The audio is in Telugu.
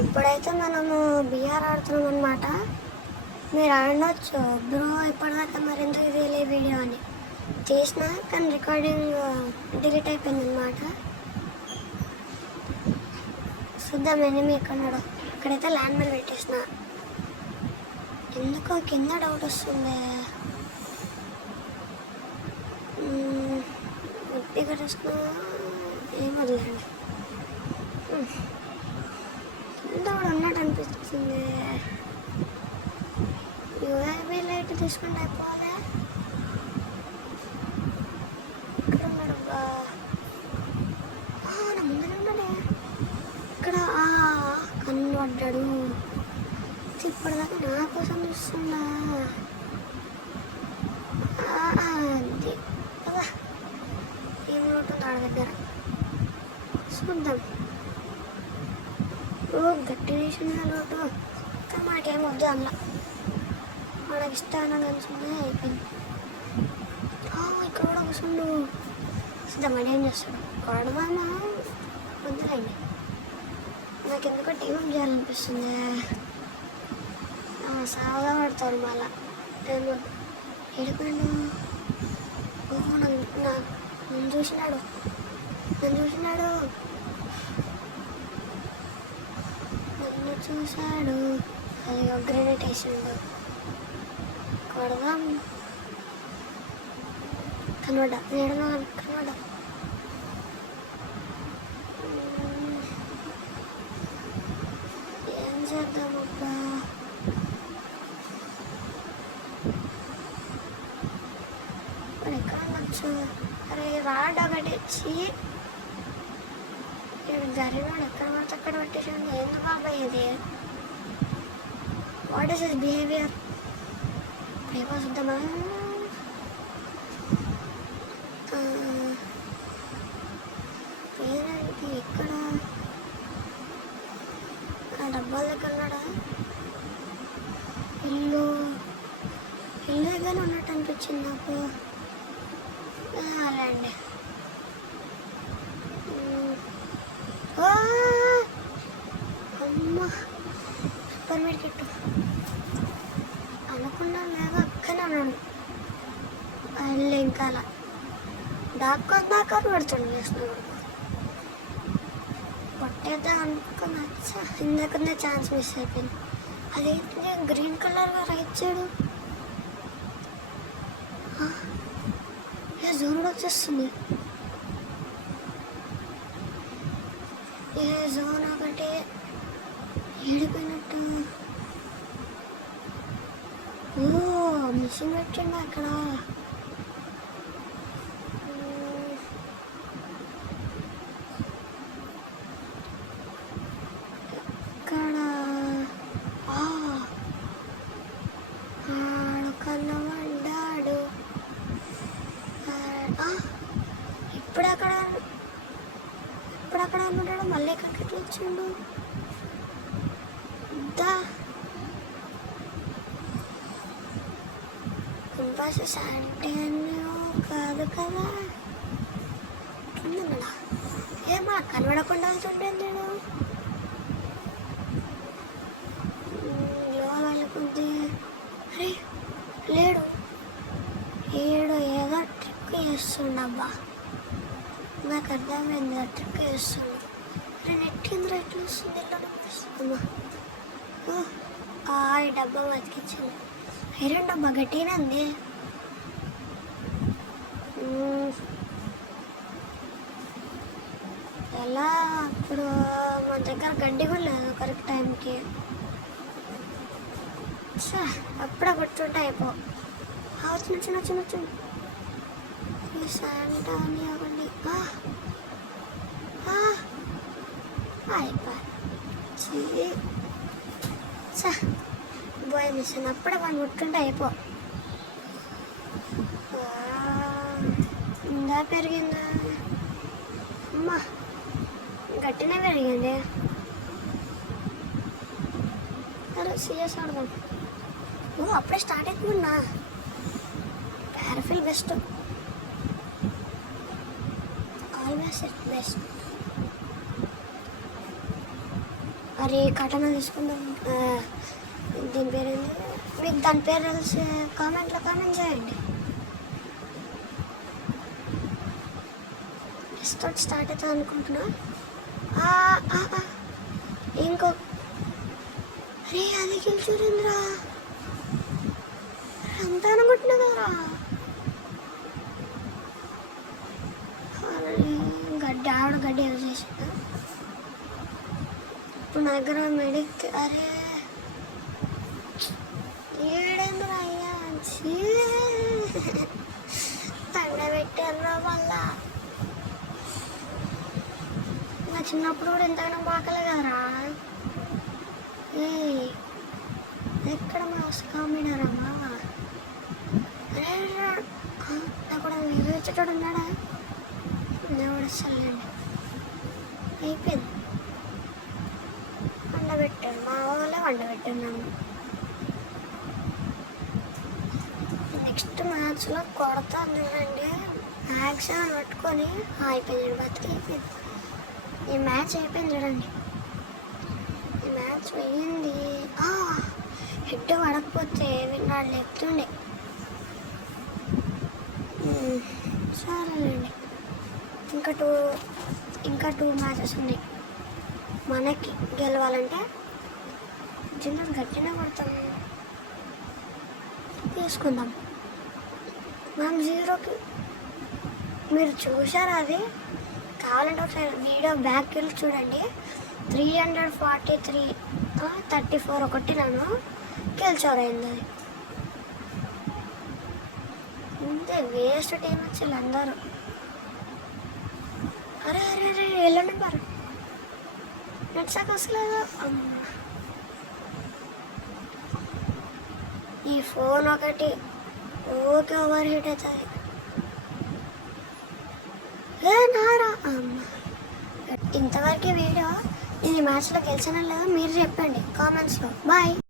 ఇప్పుడైతే మనము బిఆర్ ఆడుతున్నాం అనమాట. మీరు ఆడవచ్చు బ్రో ఇప్పటిదాకా మరి ఎందుకు ఇది వీడియో అని తీసిన, కానీ రికార్డింగ్ డిలీట్ అయిపోయింది అనమాట. చూద్దాం ఎనిమి ఎక్కడున్నాడో. ఇక్కడైతే ల్యాండ్ మైల్ పెట్టేసిన. ఎందుకో కింద డౌట్ వస్తుంది. ఉప్పి కట్టేసుకున్నా ఏం వదిలేండి. కింద కూడా ఉన్నట్టు అనిపిస్తుంది. యూఐబీ లైట్ తీసుకుంటే అయిపోవాలి. ఇక్కడ ఉన్నాడు నా ముందరే ఉన్నాడే. ఇక్కడ కన్నుపడ్డాడు. ఇప్పటిదాకా నా కోసం చూస్తుందా? అది కదా ఏం ఉంటుంది ఆడ దగ్గర. చూద్దాం. గట్టి వేసిన లోటు, కానీ మనకేం వద్దు అందులో. మనకి ఇష్టమైన కలుసుకుంటే అయిపోయింది. ఇక్కడ కూడా కూర్చుండు. సిద్ధమని ఏం చేస్తాడు? కొడదామా వద్దులేండి. నాకు ఎందుకో టీం చేయాలనిపిస్తుంది. సాగుగా పడతాడు మళ్ళా. ఏమో ఎడిపోయాడు. నన్ను చూసినాడు. నన్ను చూశాడు. అది గ్రెనేట్ వేసిండు. కొడదాం. కనబడ్డా నేడలో కనబడ్డా. ఏం చేద్దామబ్బా? మరి ఎక్కడ ఉండొచ్చు? అరే రాడ్ ఒకటి వచ్చి జరిగినాడు. ఎక్కడ పడితే అక్కడ పెట్టేసాడు. ఎందుకు బాబాయ్ ఇది? What is his behaviour? Paper చూద్దామా? పేరెంట్కి ఎక్కడ? డబ్బాల దగ్గర ఉన్నాడా? ఇల్లు దగ్గర ఉన్నట్టు అనిపించింది నాకు. అలా అండి. అమ్మ సూపర్ మార్కెట్ అనుకున్నా లేదా అక్కనే ఉన్నాడు. ఇల్లు ఇంకా అలా దాకా పెడుతుంది చేస్తున్నాడు. పట్టేద్దాం అనుకున్నా. ఇందాకనే ఛాన్స్ మిస్ అయిపోయింది. అదేంటి గ్రీన్ కలర్గా రైట్ సైడు జోన్ వచ్చేస్తుంది. ఏ జోన్ ఒకటి ఏడిపోయినట్టు. మిషన్ పెట్టిండు అక్కడ. ఇక్కడ ఆడు కన్నబడ్డాడు. ఇప్పుడక్కడ ఉన్నాడు. మళ్ళీ ఎక్కడికి ఎట్లా వచ్చిండు? కంపాస్ శాంటియో కాదు కదా. ఉన్నాడా? ఏమో కనబడకుండా వెళ్తుండే నేను. వెళ్ళకుంది. అరే లేడు. ఏదో ట్రిక్ చేస్తుండబ్బా. నాకు అర్థమైంది. ట్రిక్ చేస్తుండు. నెట్ కింద ఎట్లా వస్తుంది? అమ్మా ఈ డబ్బా బతికించింది. ఐరన్ డబ్బా గట్టిగానే ఉంది. ఎలా అప్పుడు మన దగ్గర గడ్డి కూడా లేదు కరెక్ట్ టైంకి. అప్పుడే కొట్టుకుంటే అయిపో. వచ్చిన ఈ శాంటా అని అవ్వండి. అయిపోయి బాయ్ మిషన్. అప్పుడే మనం కొట్టుకుంటే అయిపో. ఇందా పెరిగిందా? అమ్మా గట్టినే పెరిగింది. అరే సీరియస్ ఆడదాం. అప్పుడే స్టార్ట్ అవుతుందా? ప్యారఫిల్ బెస్ట్. Always it best. అరే కటన తీసుకుందాం. దీని పేరు ఏంది? మీకు దాని పేరు తెలిసి కామెంట్లో కామెంట్ చేయండి. తోటి స్టార్ట్ అవుతుంది అనుకుంటున్నా. ఇంకో అరే అది గెలిచురింద్రా అంతా అనుకుంటున్నా కదరా. గడ్డి ఆవిడ గడ్డి యూజ్ చేసిన. ఇప్పుడు నా దగ్గర మెడిక్ అరే ఏడేంద్రా అయ్యా తండ పెట్టాను మళ్ళా. నా చిన్నప్పుడు కూడా ఎంతగానో బాకలే కదరా. ఎక్కడ మా కామెడీరామా అరే నాకు కూడా వచ్చేటోడు ఉన్నాడా? కూడా వస్తానండి. అయిపోయింది. వండబెట్టాను మా వాళ్ళే వండబెట్టున్నాము. నెక్స్ట్ మ్యాచ్లో కొడతా చూడండి. యాక్షన్ పట్టుకొని అయిపోయింది. బతికి అయిపోయింది. ఈ మ్యాచ్ అయిపోయింది చూడండి. ఈ మ్యాచ్ పోయింది. హెడ్ పడకపోతే విన్నాడు లేపుతుండే. సరేనండి. ఇంకా టూ మ్యాచెస్ ఉన్నాయి. మనకి గెలవాలంటే చిన్న గట్టిగా కొడతాం తీసుకుందాం. మనం 0కి మీరు చూసారా? అది కావాలంటే ఒకసారి వీడియో బ్యాక్ వెళ్ళి చూడండి. 343 ఒకటి నన్ను గెలిచారైంది. అది అంతే. వేస్ట్ టీం వచ్చి అందరూ అరే అరే అరే వెళ్ళండి మరి. నెట్సాక్ వస్తలేదు. ఈ ఫోన్ ఒకటి ఓకే ఓవర్ హీట్ అవుతుంది. నారా అమ్మ. ఇంతవరకు వీడియో నేను ఈ మ్యాచ్లో గెలిచానో లేదో మీరు చెప్పండి కామెంట్స్లో. బాయ్.